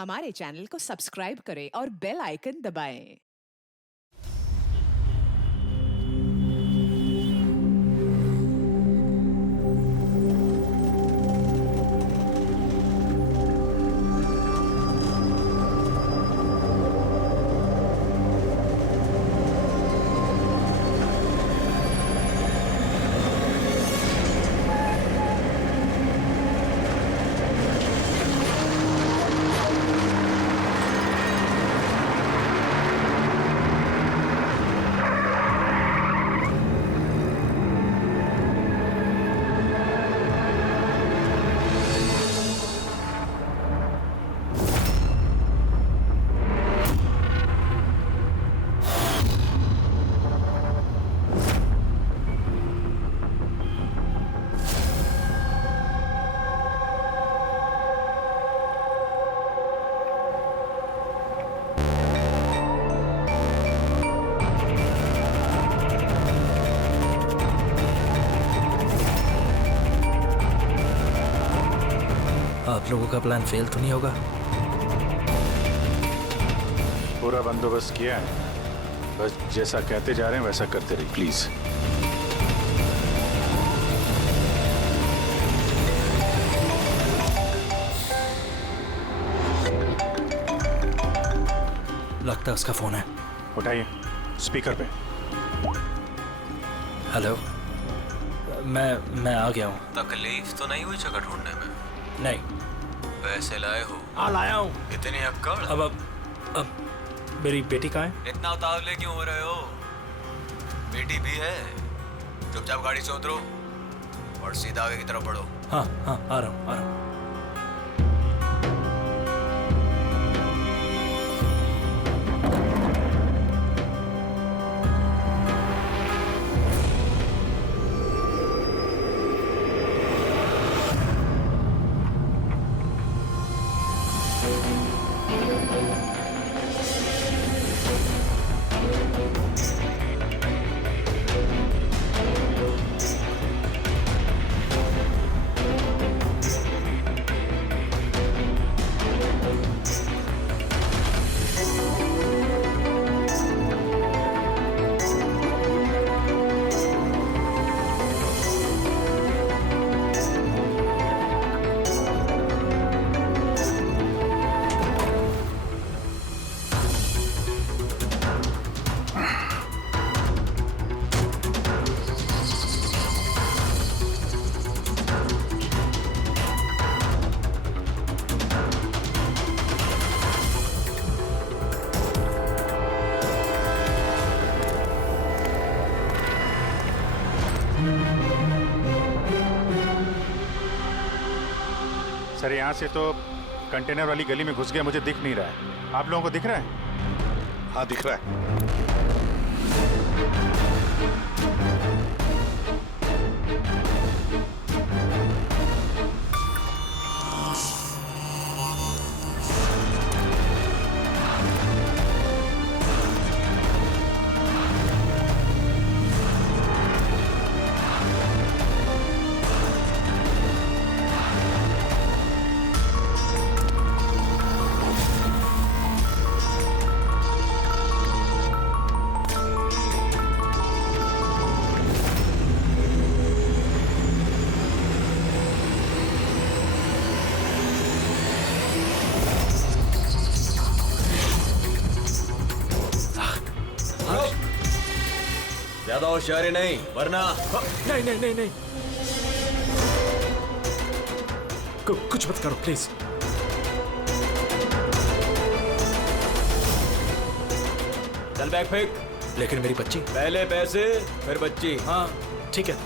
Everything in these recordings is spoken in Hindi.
हमारे चैनल को सब्सक्राइब करें और बेल आइकन दबाएं। आप लोगों का प्लान फेल तो नहीं होगा? पूरा बंदोबस्त किया है, बस जैसा कहते जा रहे हैं वैसा करते रहिए प्लीज। लगता है उसका फोन है। उठाइए, स्पीकर पे। हेलो, मैं आ गया हूँ। तकलीफ तो नहीं हुई जगह ढूंढने में? नहीं। पैसे लाए हो? हाँ लाया हूँ। इतनी अक्कड़? अब मेरी बेटी कहाँ है? इतना उतावले क्यों हो रहे हो? बेटी भी है। चुपचाप गाड़ी से उतरो और सीधा आगे की तरफ बढ़ो। हाँ आ रहा हूँ। सर यहाँ से तो कंटेनर वाली गली में घुस गया, मुझे दिख नहीं रहा है। आप लोगों को दिख रहा है? हाँ दिख रहा है। ज्यादा होशियारी नहीं वरना। नहीं। कुछ मत करो प्लीज। चल बैग फेंक। लेकिन मेरी बच्ची। पहले पैसे फिर बच्ची। हाँ ठीक है।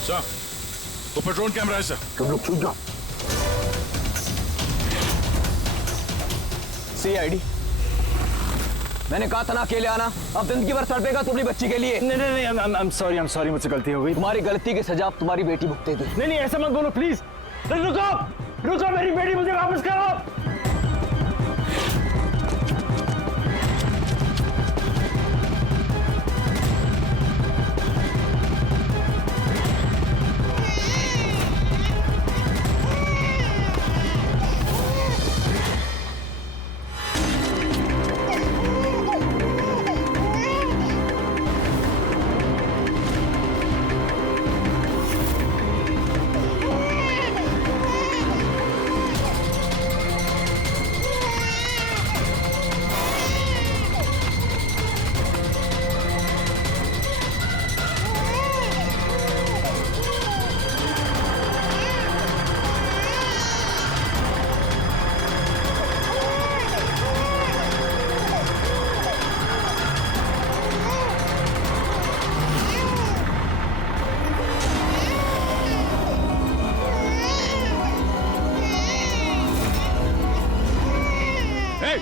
सर, ऊपर ड्रोन कैमरा है सर। तुम लोग छूट जाओ। CID, मैंने कहा था ना अकेले आना। अब जिंदगी भर तड़पेगा तुम अपनी बच्ची के लिए। नहीं, I'm sorry, मुझसे गलती हो गई। तुम्हारी गलती की सजा अब तुम्हारी बेटी भुगतेगी। नहीं, ऐसा मत बोलो प्लीज। रुको रुको, मेरी बेटी मुझे वापस करो।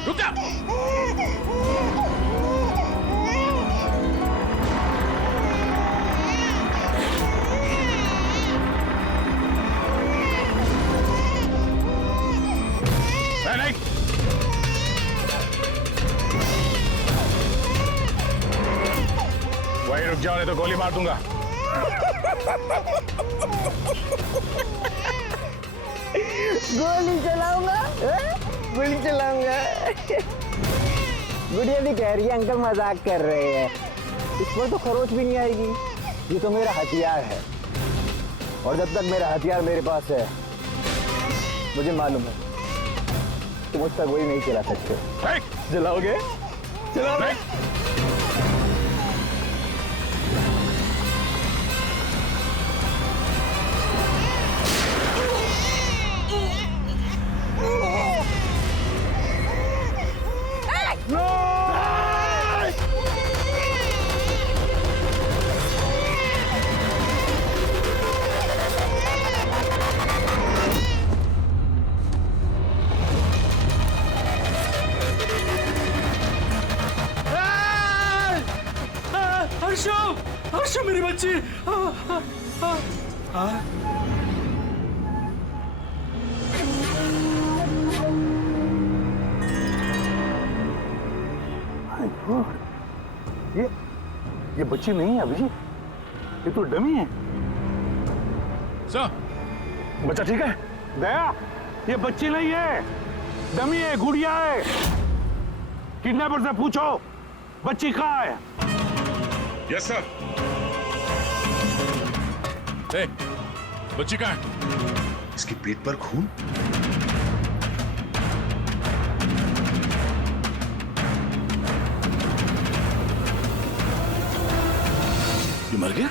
रुक जा। नहीं, वही रुक जाओ, नहीं तो गोली मार दूंगा। गोली चलाऊंगा, गोली चलाऊंगा। गुड़िया भी कह रही है अंकल मजाक कर रहे हैं, इस पर तो खरोच भी नहीं आएगी। ये तो मेरा हथियार है, और जब तक मेरा हथियार मेरे पास है, मुझे मालूम है तुम मुझ तक गोली नहीं चला सकते। चलाओगे? चलाओगे? हर्षो मेरी बच्ची। ये बच्ची नहीं है अभिजीत, ये तो डमी है। सर, बच्चा ठीक है? दया, ये बच्ची नहीं है, डमी है, गुड़िया है। किडनैपर से पूछो बच्ची कहाँ है। Yes sir. बच्ची कहाँ है? इसके पेट पर खून। ये मर गया?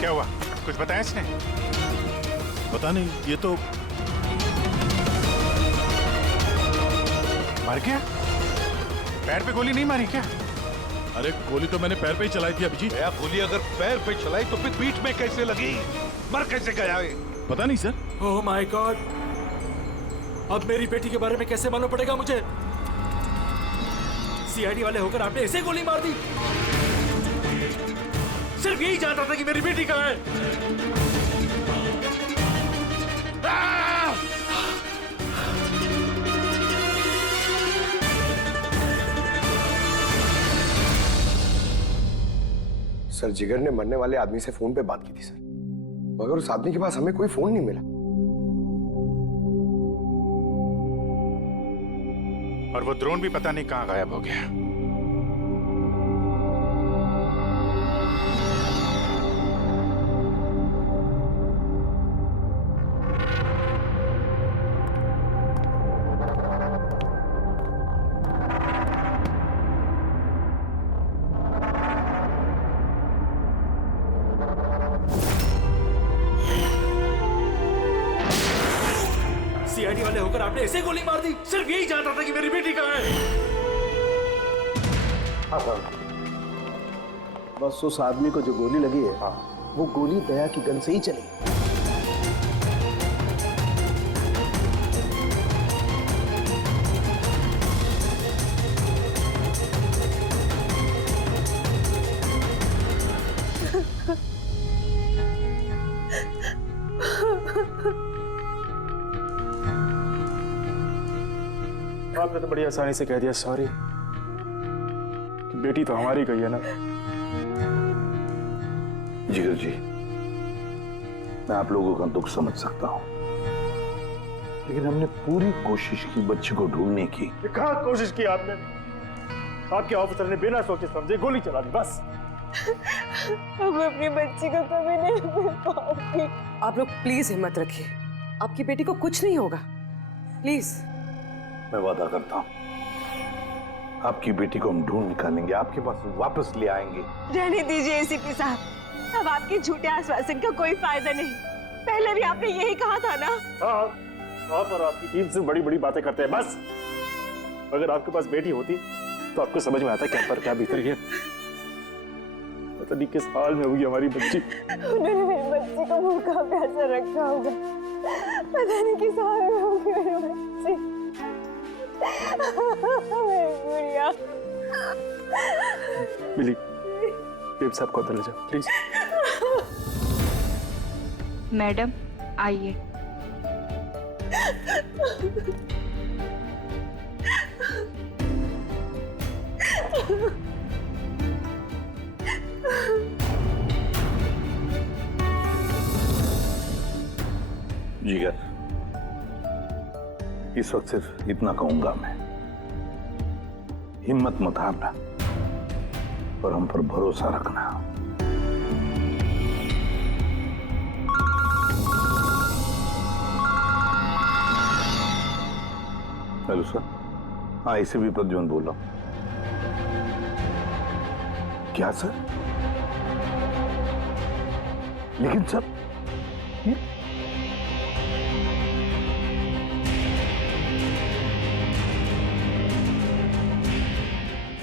क्या हुआ? कुछ बताया इसने? पता नहीं, ये तो मर गया? पैर पे गोली नहीं मारी क्या? अरे गोली तो मैंने पैर पे ही चलाई थी अभिजीत। गोली अगर पैर पे चलाई तो फिर पीठ में कैसे लगी? मर कैसे गया? पता नहीं सर। ओह माय गॉड, अब मेरी बेटी के बारे में कैसे मालूम पड़ेगा मुझे? सीआईडी वाले होकर आपने ऐसे गोली मार दी? सिर्फ यही जानता था कि मेरी बेटी कहाँ है। सर, जिगर ने मरने वाले आदमी से फोन पे बात की थी सर, मगर उस आदमी के पास हमें कोई फोन नहीं मिला। और वो ड्रोन भी पता नहीं कहाँ गायब हो गया। सीआईडी वाले होकर आपने ऐसे गोली मार दी? सिर्फ यही जानता था कि मेरी बेटी कहाँ है। बस उस आदमी को जो गोली लगी है, वो गोली दया की गन से ही चली। आपने तो बड़ी आसानी से कह दिया सॉरी। बेटी तो हमारी गई है ना। जिगर जी, मैं आप लोगों का दुख समझ सकता हूं, लेकिन हमने पूरी कोशिश की बच्चे को ढूंढने की। कहाँ कोशिश की आपने? आपके ऑफिसर ने बिना सोचे समझे गोली चला दी बस। अब अपनी बच्ची को कभी नहीं मिल पाऊंगी। आप लोग प्लीज हिम्मत रखिए, आपकी बेटी को कुछ नहीं होगा, प्लीज। मैं वादा करता हूं, आपकी बेटी को हम ढूंढ निकालेंगे, आपके पास वापस ले आएंगे। रहने दीजिए एसीपी साहब, अब आपके झूठे आश्वासन का कोई फायदा नहीं। पहले भी आपने यही कहा था ना। हाँ, आप और आपकी टीम से बड़ी बड़ी बातें करते हैं बस। अगर आपके पास बेटी होती तो आपको समझ में आता क्या पर क्या भीतर है। पता नहीं किस हाल में होगी हमारी बच्ची। उन्होंने मेरी बच्ची को भूखा प्यासा रखा होगा, पता नहीं किस हाल में होगी मेरी बच्ची। मेरी गुड़िया। मिली, बेब साहब को अंदर ले जाओ प्लीज। मैडम आइए। जिगर, इस वक्त सिर्फ इतना कहूंगा मैं, हिम्मत मत हारना और हम पर भरोसा रखना। Hello sir. हाँ, इसे भी प्रद्युम्न बोल रहा हूं। क्या सर? लेकिन सर ये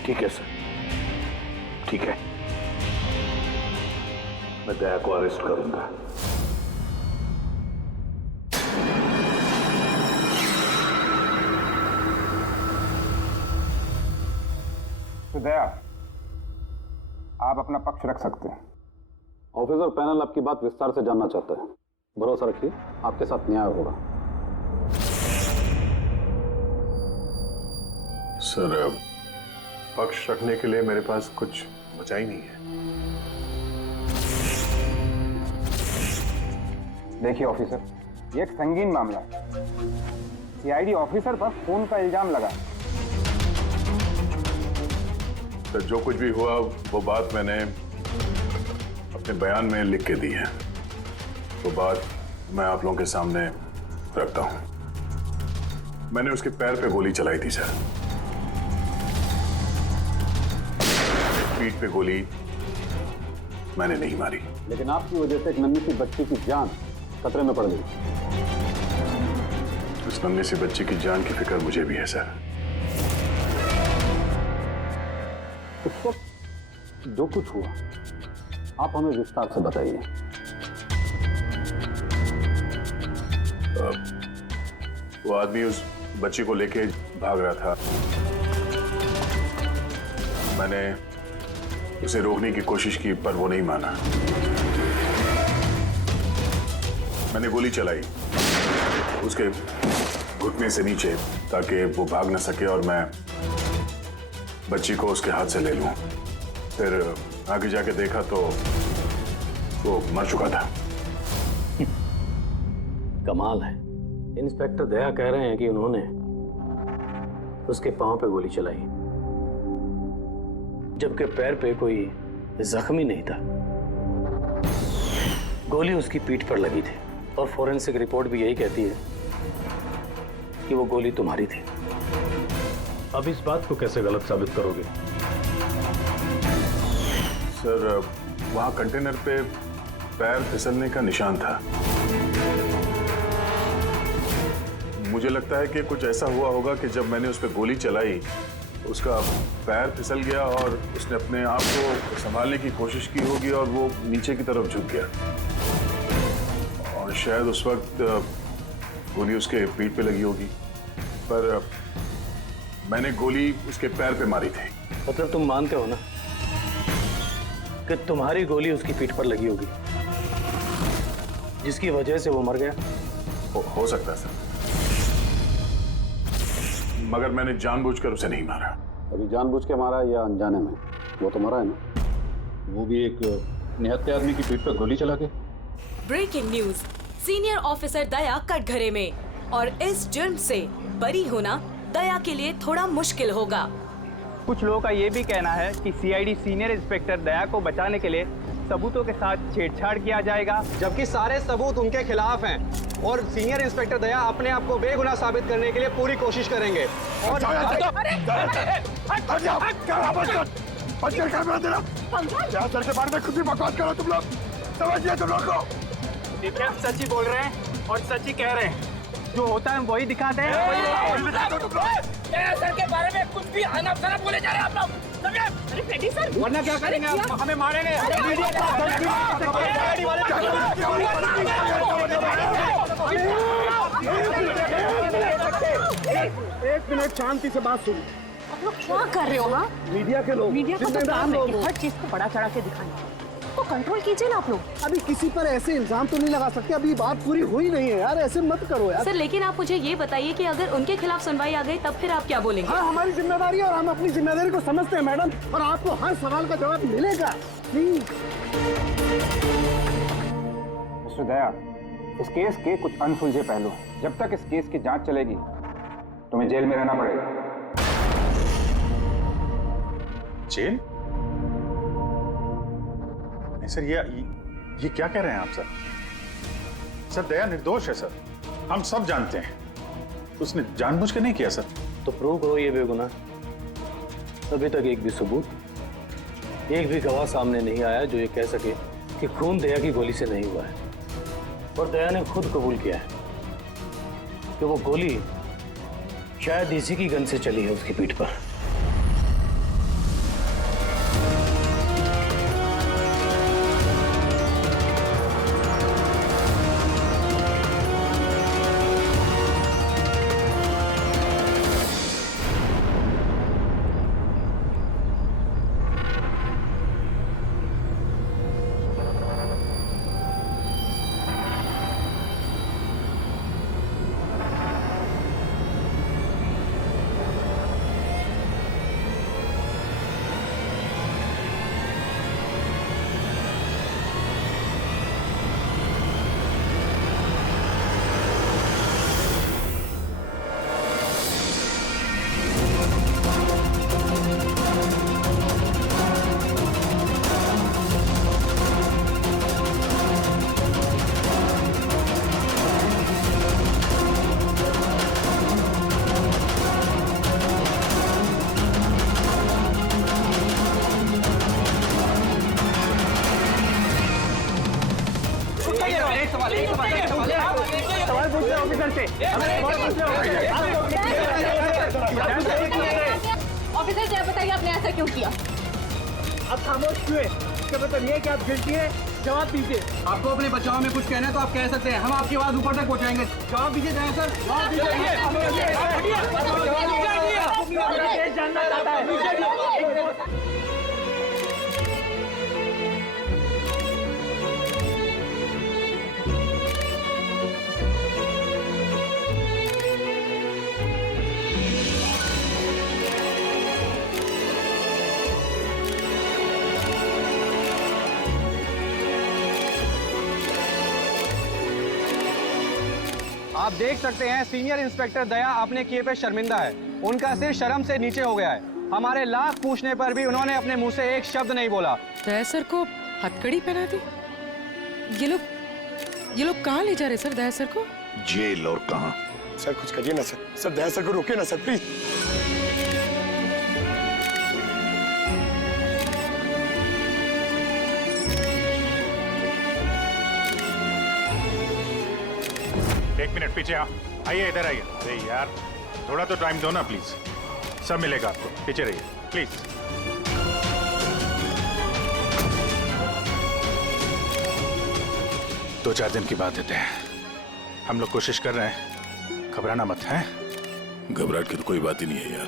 ठीक है सर, ठीक है, मैं दया को अरेस्ट करूंगा। तो दया, आप अपना पक्ष रख सकते हैं। ऑफिसर पैनल आपकी बात विस्तार से जानना चाहता है। भरोसा रखिए, आपके साथ न्याय होगा। सर, पक्ष रखने के लिए मेरे पास कुछ बचा ही नहीं है। देखिए ऑफिसर, ये एक संगीन मामला है। सीआईडी ऑफिसर पर खून का इल्जाम लगा। सर, जो कुछ भी हुआ वो बात मैंने अपने बयान में लिख के दी है। वो बात मैं आप लोगों के सामने रखता हूं। मैंने उसके पैर पे गोली चलाई थी सर। पीठ पे गोली मैंने नहीं मारी। लेकिन आपकी वजह से एक नन्ही सी बच्ची की जान खतरे में पड़ गई। उस नन्ही सी बच्ची की जान की फिक्र मुझे भी है सर। उस वक्त जो कुछ हुआ आप हमें विस्तार से बताइए। वो आदमी उस बच्ची को लेके भाग रहा था। मैंने उसे रोकने की कोशिश की पर वो नहीं माना। मैंने गोली चलाई उसके घुटने से नीचे ताकि वो भाग न सके और मैं बच्ची को उसके हाथ से ले लूं। फिर आगे जाके देखा तो वो मर चुका था। कमाल है, इंस्पेक्टर दया कह रहे हैं कि उन्होंने उसके पांव पे गोली चलाई, जबकि पैर पे कोई जख्मी नहीं था। गोली उसकी पीठ पर लगी थी और फोरेंसिक रिपोर्ट भी यही कहती है कि वो गोली तुम्हारी थी। अब इस बात को कैसे गलत साबित करोगे? सर, वहां कंटेनर पे पैर फिसलने का निशान था। मुझे लगता है कि कुछ ऐसा हुआ होगा कि जब मैंने उस पर गोली चलाई उसका पैर फिसल गया और उसने अपने आप को संभालने की कोशिश की होगी और वो नीचे की तरफ झुक गया और शायद उस वक्त गोली उसके पीठ पे लगी होगी। पर मैंने गोली उसके पैर पे मारी थी। मतलब तुम मानते हो ना कि तुम्हारी गोली उसकी पीठ पर लगी होगी जिसकी वजह से वो मर गया? हो सकता है सर। मगर मैंने जानबूझकर उसे नहीं मारा। अभी जानबूझ के मारा या अनजाने में, वो तो मरा है ना, वो भी एक निहत्थे आदमी की पीठ पर गोली चला के। ब्रेकिंग न्यूज, सीनियर ऑफिसर दया कटघरे में, और इस जुर्म से बरी होना दया के लिए थोड़ा मुश्किल होगा। कुछ लोगों का ये भी कहना है कि सीआईडी सीनियर इंस्पेक्टर दया को बचाने के लिए सबूतों के साथ छेड़छाड़ किया जाएगा, जबकि सारे सबूत उनके खिलाफ हैं और सीनियर इंस्पेक्टर दया अपने आप को बेगुनाह साबित करने के लिए पूरी कोशिश करेंगे। और सर के बारे में खुद ही बकवास करो तुम लोग, समझिए तुम लोग को। सच ही बोल रहे हैं और सच ही कह रहे हैं, जो होता है वही दिखाते हैं। सर के बारे में कुछ भी अनाप-शनाप बोले जा रहे हैं आप लोग। अरे पेटी सर, वरना क्या करेंगे आप? हमें मारेंगे। एक मिनट शांति से बात सुनो। आप लोग क्या कर रहे हो? हाँ, मीडिया के लोग, मीडिया का तो काम है कि हर चीज को बड़ा चढ़ा के दिखाना, तो कंट्रोल कीजिए ना आप लोग। अभी किसी पर ऐसे इल्जाम तो नहीं लगा सकते, अभी बात पूरी हुई नहीं है यार, ऐसे मत करो यार। सर लेकिन आप मुझे ये बताइए कि अगर उनके खिलाफ सुनवाई आ गई तब फिर आप क्या बोलेंगे? हाँ, हमारी जिम्मेदारी है और हम अपनी जिम्मेदारी को समझते हैं मैडम, और आपको हर सवाल का जवाब मिलेगा। मिस्टर दया, इस केस के कुछ अनसुलझे पहलू हैं। जब तक इस केस की जांच चलेगी तुम्हें जेल में रहना पड़ेगा। जेल? नहीं सर, ये क्या कह रहे हैं आप सर? सर दया निर्दोष है सर, हम सब जानते हैं, उसने जानबूझ के नहीं किया सर। तो प्रूव करो ये बेगुनाह। अभी तक एक भी सबूत, एक भी गवाह सामने नहीं आया जो ये कह सके कि खून दया की गोली से नहीं हुआ है। और दया ने खुद कबूल किया है कि वो गोली शायद इसी की गन से चली है उसकी पीठ पर। ऑफिसर जय बताइए आपने ऐसा क्यों किया? आप खामोश क्यों? इसका मतलब ये कि आप गिल्टी है, जवाब दीजिए। आपको अपने बचाव में कुछ कहना है तो आप कह सकते हैं, हम आपकी आवाज ऊपर तक पहुंचाएंगे। जवाब दीजिए दया सर, जवाब दीजिए। जानना चाहता है। आप देख सकते हैं सीनियर इंस्पेक्टर दया अपने किए पे शर्मिंदा है। उनका सिर शर्म से नीचे हो गया है। हमारे लाख पूछने पर भी उन्होंने अपने मुंह से एक शब्द नहीं बोला। दया सर को हथकड़ी पहना दी? ये लोग कहाँ ले जा रहे सर दया सर को? जेल। और कहाँ? सर कुछ करिए ना सर, सर दया सर को रोके ना सर प्लीज। एक मिनट पीछे आइए, इधर आइए। अरे यार थोड़ा तो टाइम दो ना प्लीज, सब मिलेगा आपको। पीछे रहिए प्लीज। दो चार दिन की बात देते हैं, हम लोग कोशिश कर रहे हैं, घबराना मत है। घबराहट की तो कोई बात ही नहीं है यार,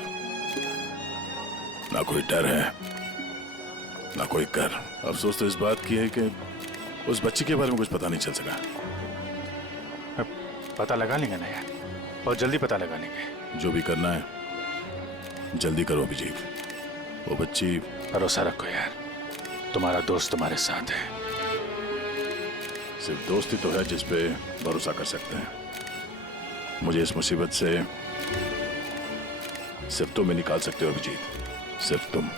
ना कोई डर है ना कोई कर। अफसोस तो इस बात की है कि उस बच्ची के बारे में कुछ पता नहीं चल सका। पता लगा लेंगे ना यार, बहुत जल्दी पता लगा लेंगे। जो भी करना है जल्दी करो अभिजीत, वो बच्ची। भरोसा रखो यार, तुम्हारा दोस्त तुम्हारे साथ है। सिर्फ दोस्ती तो है जिस पे भरोसा कर सकते हैं। मुझे इस मुसीबत से सिर्फ तुम ही निकाल सकते हो अभिजीत, सिर्फ तुम।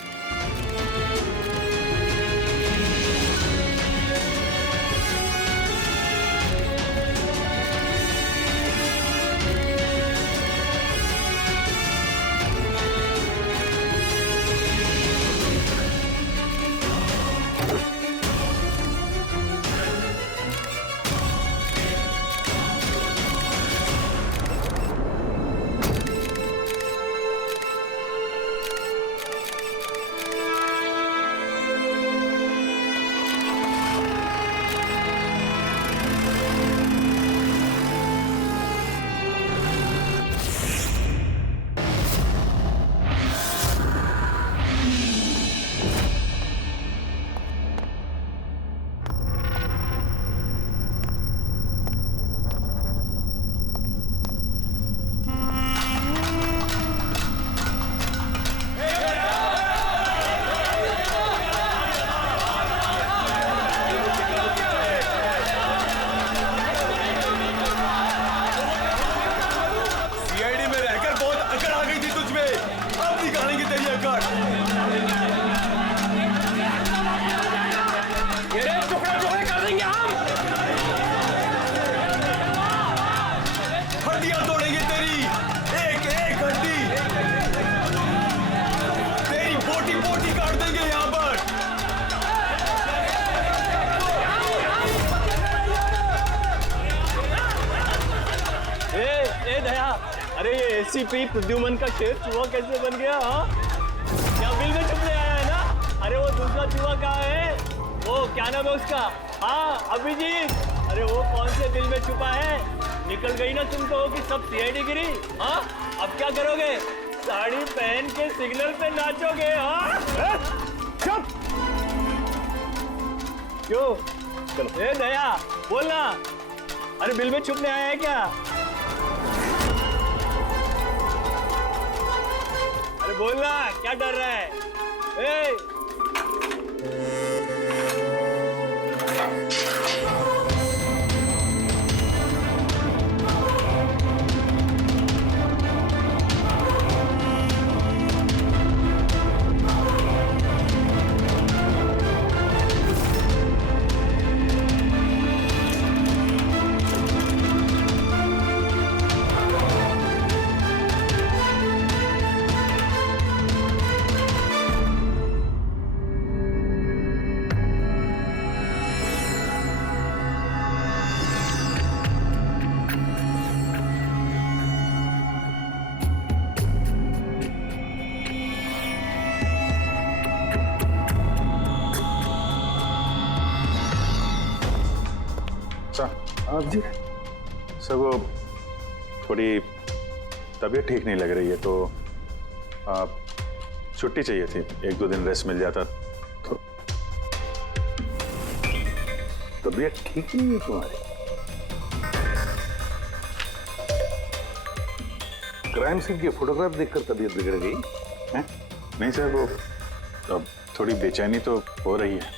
एसीपी प्रद्युमन का शेर चूहा कैसे बन गया? हाँ, क्या बिल में छुपने आया है ना? अरे वो दूसरा चूहा कहाँ है? वो क्या नाम है उसका? हाँ अभिजीत। अरे वो कौन से बिल में छुपा है? निकल गई ना तुम तो कि सब सीआईडी गिरी। हाँ, अब क्या करोगे? साड़ी पहन के सिग्नल पे नाचोगे? हाँ, चुप। क्यों? चलो ए दया बोलना। अरे बिल में छुपने आया है क्या? अरे बोलना, क्या डर रहा है? जी सर, वो थोड़ी तबीयत ठीक नहीं लग रही है तो छुट्टी चाहिए थी, 1-2 दिन रेस्ट मिल जाता तो। तबीयत ठीक नहीं है तुम्हारी? क्राइम सीन की फोटोग्राफ देखकर तबीयत बिगड़ गई है? नहीं सर, वो अब थोड़ी बेचैनी तो हो रही है।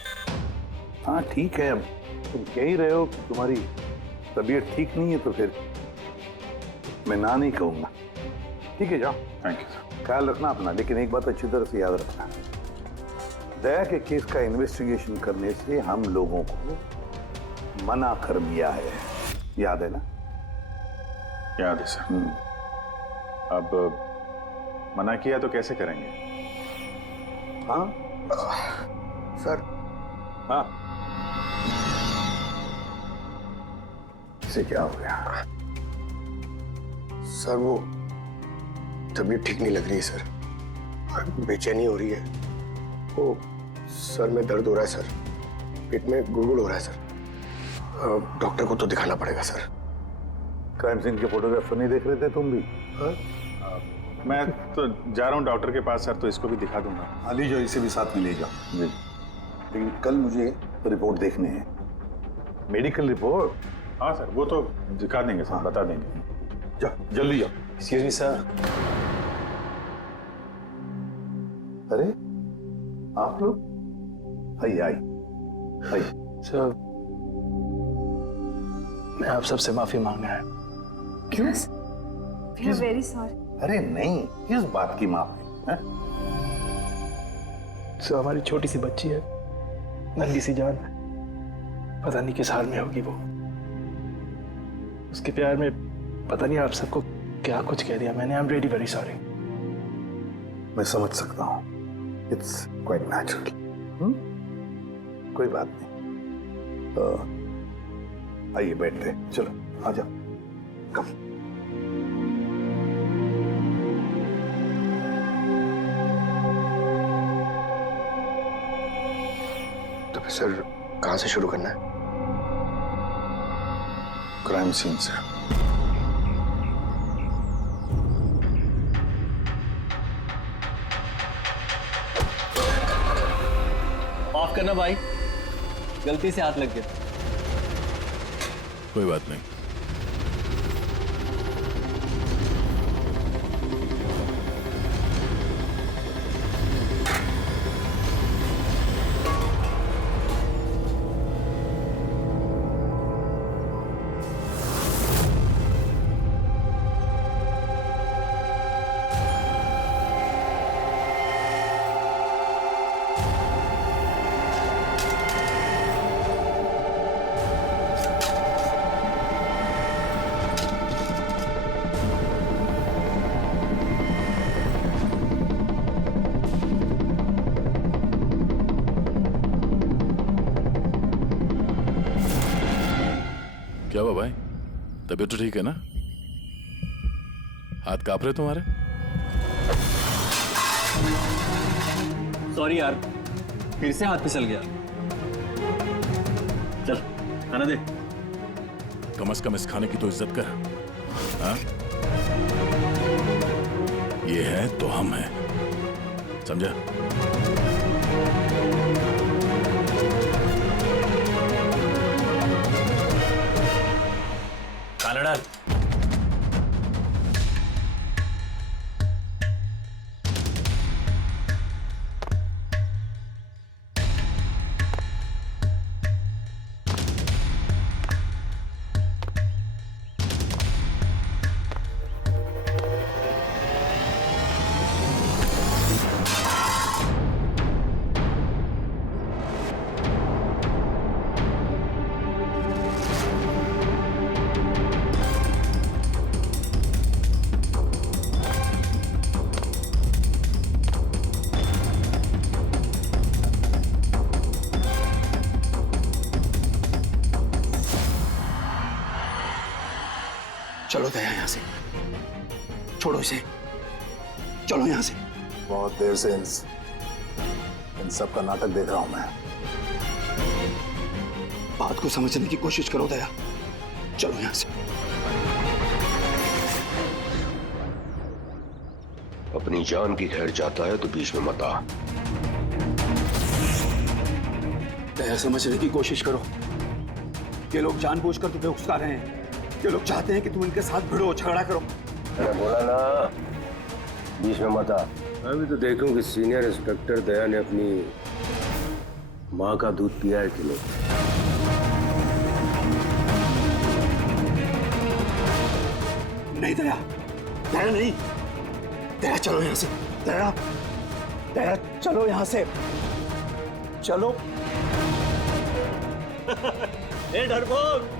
हाँ ठीक है, अब तुम कह ही रहे हो कि तुम्हारी तबीयत ठीक नहीं है तो फिर मैं ना नहीं कहूंगा। ठीक है, जाओ। Thank you sir. ख्याल रखना अपना, लेकिन एक बात अच्छी तरह से याद रखना, दया के केस का इन्वेस्टिगेशन करने से हम लोगों को मना कर दिया है, याद है ना? याद है सर। अब मना किया तो कैसे करेंगे? हाँ सर। हाँ, इसे क्या हो गया? सर वो तबीयत ठीक नहीं लग रही है सर, बेचैनी हो रही है। ओ सर में दर्द हो रहा है सर, पेट में गुड़गुड़ हो रहा है सर, डॉक्टर को तो दिखाना पड़ेगा सर। क्राइम सीन के फोटोग्राफ नहीं देख रहे थे तुम भी? मैं तो जा रहा हूँ डॉक्टर के पास सर, तो इसको भी दिखा दूंगा। हाँ ले जाओ, इसे भी साथ में ले जाओ जी। लेकिन कल मुझे रिपोर्ट देखने है, मेडिकल रिपोर्ट। हाँ सर, वो तो दिखा देंगे सर, बता देंगे। जाओ जल्दी जाओ। एक्सक्यूज मी सर, अरे आप लोग आइए आइए आइए। सर, मैं आप सबसे माफी मांगना है। क्यों? We are very sorry. अरे नहीं, किस बात की माफी है? सर, हमारी छोटी सी बच्ची है, नन्ही सी जान है, पता नहीं किस हाल में होगी वो। उसके प्यार में पता नहीं आप सबको क्या कुछ कह दिया मैंने। I am really very sorry. मैं समझ सकता हूँ, इट्स क्वाइट नेचुरल। कोई बात नहीं। आइए बैठते हैं, चलो आ जाओ, कम। तो फिर सर कहाँ से शुरू करना है? क्राइम सीन से। माफ करना भाई, गलती से हाथ लग गया। कोई बात नहीं। क्या हुआ भाई, तबीयत तो ठीक है ना? हाथ कांप रहे तुम्हारे? सॉरी यार, फिर से हाथ फिसल गया। चल खाना दे। कम से कम इस खाने की तो इज्जत कर। हाँ? ये है तो हम हैं, समझा? खाना डाल। चलो दया यहाँ से, छोड़ो इसे, चलो यहाँ से। बहुत देर से इन सब का नाटक देख रहा हूं मैं। बात को समझने की कोशिश करो दया, चलो यहाँ से। अपनी जान की खैर चाहता है तो बीच में मत आ। दया, समझने की कोशिश करो। ये लोग जानबूझकर तुम्हें उकसा रहे हैं। ये लोग चाहते हैं कि तुम इनके साथ भिड़ो, झगड़ा करो। मैंने बोला ना, बीच में मत आ। अभी तो देखूं कि सीनियर इंस्पेक्टर दया ने अपनी माँ का दूध पिया है कि नहीं। नहीं दया, दया नहीं। दया चलो यहाँ से, दया, दया चलो यहाँ से, चलो। ए डरपोक,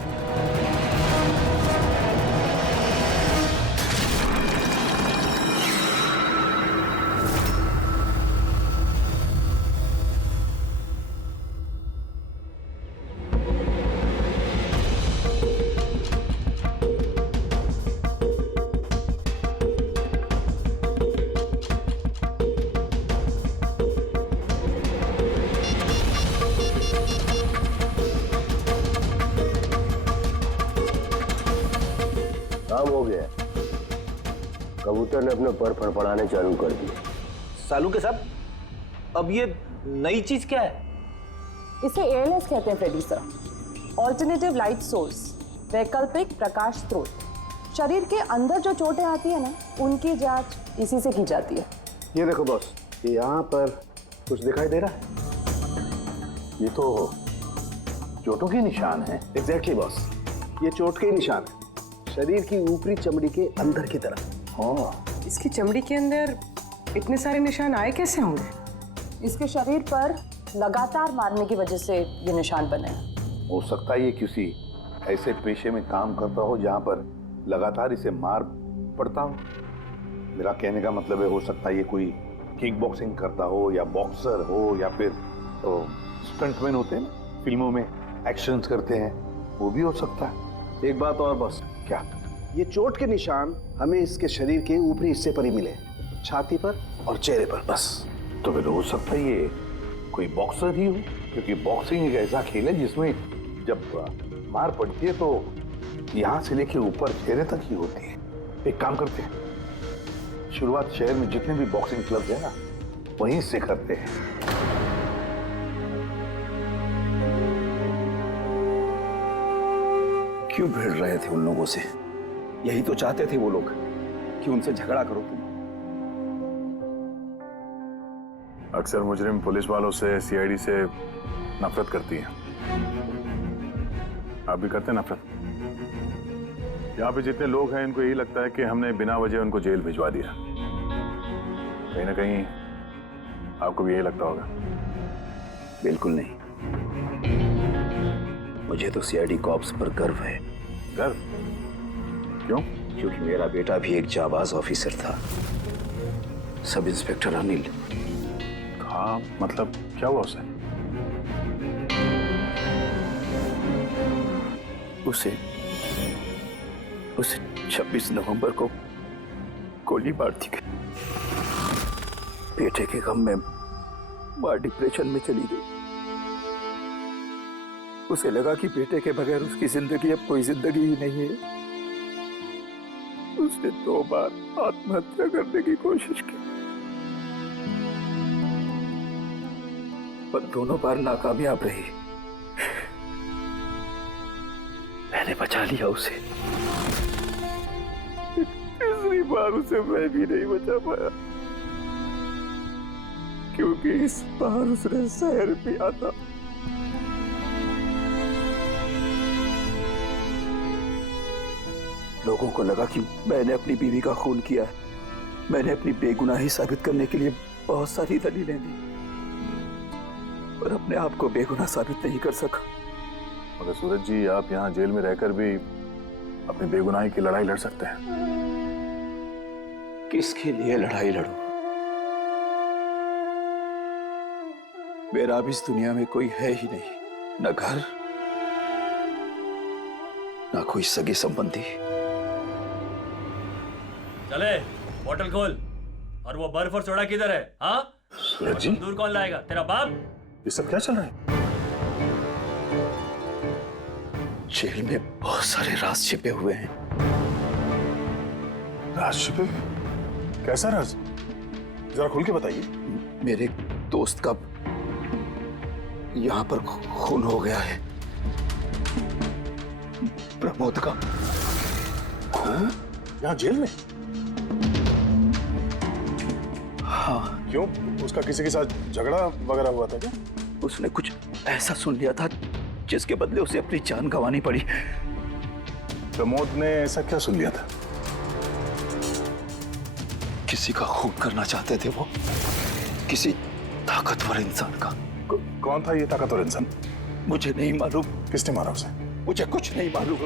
काम हो गया। कबूतर ने अपने पर फड़फड़ाने चालू कर दिए। सालू के साहब, अब ये नई चीज क्या है? इसे ALS कहते हैं Freddie sir, alternative light source, वैकल्पिक प्रकाश स्रोत। शरीर के अंदर जो चोटें आती है ना, उनकी जांच इसी से की जाती है। ये देखो बॉस, ये यहाँ पर कुछ दिखाई दे रहा है? ये तो चोटों के निशान है। एग्जैक्टली बॉस, ये चोट के ही निशान है, शरीर की ऊपरी चमड़ी के अंदर की तरफ। हाँ, इसकी चमड़ी के अंदर इतने सारे निशान आए कैसे होंगे? इसके शरीर पर लगातार मारने की वजह से ये निशान बने हैं। हो सकता है ये किसी ऐसे पेशे में काम करता हो जहां पर लगातार इसे मार पड़ता हो। मेरा कहने का मतलब है, हो सकता है ये कोई किक बॉक्सिंग करता हो, या बॉक्सर हो, या फिर तो स्टंटमैन होते हैं ना, फिल्मों में एक्शंस करते हैं, वो भी हो सकता है। एक बात और बॉस। क्या? ये चोट के निशान हमें इसके शरीर के ऊपरी हिस्से पर ही मिले, छाती पर और चेहरे पर बस। तो फिर हो सकता है ये कोई बॉक्सर ही हो, क्योंकि बॉक्सिंग एक ऐसा खेल है जिसमें जब मार पड़ती है तो यहाँ से लेके ऊपर चेहरे तक ही होती है। एक काम करते हैं, शुरुआत शहर में जितने भी बॉक्सिंग क्लब है ना, वहीं से करते हैं। क्यों भिड़ रहे थे उन लोगों से? यही तो चाहते थे वो लोग कि उनसे झगड़ा करो तुम। अक्सर मुजरिम पुलिस वालों से, सीआईडी से नफरत करती हैं। आप भी करते हैं नफरत? यहाँ पे जितने लोग हैं इनको यही लगता है कि हमने बिना वजह उनको जेल भिजवा दिया। कहीं ना कहीं आपको भी यही लगता होगा। बिल्कुल नहीं, मुझे तो सीआईडी कॉप्स पर गर्व है। गर्व? क्यों? क्योंकि मेरा बेटा भी एक जाबाज ऑफिसर था, सब इंस्पेक्टर अनिल। हाँ, मतलब क्या हुआ उसे? उसे 26 नवंबर को गोली मार दी गई। बेटे के गम में मां डिप्रेशन में चली गई। उसे लगा कि बेटे के बगैर उसकी जिंदगी अब कोई जिंदगी ही नहीं है। उसने 2 बार आत्महत्या करने की कोशिश की, पर दोनों बार नाकामयाब रही। मैंने बचा लिया उसे। तीसरी बार उसे मैं भी नहीं बचा पाया, क्योंकि इस बार उसने जहर पिया था। लोगों को लगा कि मैंने अपनी बीवी का खून किया है। मैंने अपनी बेगुनाही साबित करने के लिए बहुत सारी दलीलें दी, पर अपने आप को बेगुनाह साबित नहीं कर सका। मगर सूरज जी, आप यहाँ जेल में रहकर भी अपनी बेगुनाही की लड़ाई लड़ सकते हैं। किसके लिए लड़ाई लड़ूं? मेरा अब इस दुनिया में कोई है ही नहीं, न घर, न कोई सगे संबंधी। चले, बोतल खोल। और वो बर्फ और सोडा किधर है? हाँ, सूरज जी, दूर कौन लाएगा? तेरा बाप? ये सब क्या चल रहा है? जेल में बहुत सारे राज छिपे हुए हैं। राज छिपे? कैसा राज? जरा खुल के बताइए। मेरे दोस्त का यहाँ पर खून हो गया है, प्रमोद का। हाँ? यहाँ जेल में? हाँ। क्यों? उसका किसी के साथ झगड़ा वगैरह हुआ था क्या? उसने कुछ ऐसा सुन लिया था जिसके बदले उसे अपनी जान गंवानी पड़ी। प्रमोद ने ऐसा क्या सुन लिया था? किसी का खून करना चाहते थे वो, किसी ताकतवर इंसान का। कौन था ये ताकतवर इंसान? मुझे नहीं मालूम। किसने मारा उसे? मुझे कुछ नहीं मालूम।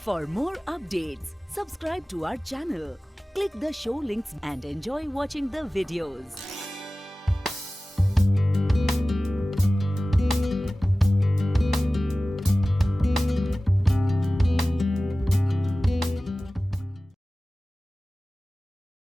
For more updates, subscribe to our channel, click the show links and enjoy watching the videos.